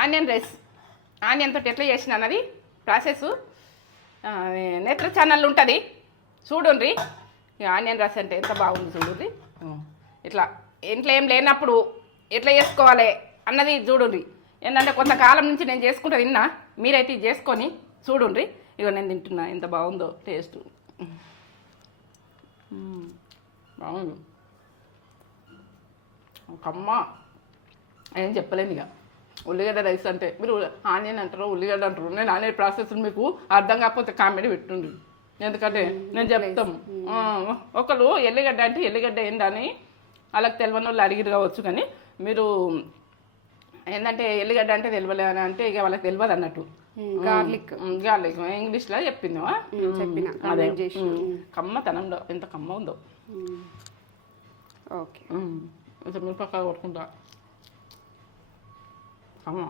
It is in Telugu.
ఆనియన్ రైస్ ఆనియన్ తోటి ఎట్లా చేసిన అన్నది ప్రాసెస్ నేత్ర ఛానల్ ఉంటుంది చూడుండ్రి. ఆనియన్ రైస్ అంటే ఎంత బాగుంది చూడుండ్రి. ఇట్లా ఇంట్లో ఏం లేనప్పుడు ఎట్లా చేసుకోవాలి అన్నది చూడుండ్రి. ఏంటంటే కొంతకాలం నుంచి నేను చేసుకుంటా తిన్నా, మీరైతే ఇది చేసుకొని చూడుండ్రి. ఇక నేను తింటున్నా, ఎంత బాగుందో టేస్ట్. బాగుంది కమ్మ, ఏం చెప్పలేను. ఇక ఉల్లిగడ్డ రైస్ అంటే మీరు ఆనియన్ అంటారు, ఉల్లిగడ్డ అంటారు. నేను ఆనియన్ ప్రాసెస్ మీకు అర్థం కాకపోతే కామెడీ పెట్టుండ్రి, ఎందుకంటే నేను చెప్తాం. ఒకరు ఎల్లిగడ్డ అంటే ఎల్లిగడ్డ ఏంటని వాళ్ళకి తెలియని వాళ్ళు అడిగిరు కావచ్చు, కానీ మీరు ఏంటంటే ఎల్లిగడ్డ అంటే తెలియలే అని అంటే ఇక వాళ్ళకి తెలియదు అన్నట్టు. గార్లిక్ ఇంగ్లీష్లో చెప్పింది చెప్పిన అదే కమ్మతనంలో ఎంత కమ్మ ఉందో. ఓకే కొంచెం మిరపకాయ కొట్టుకుంటా. కమ్మ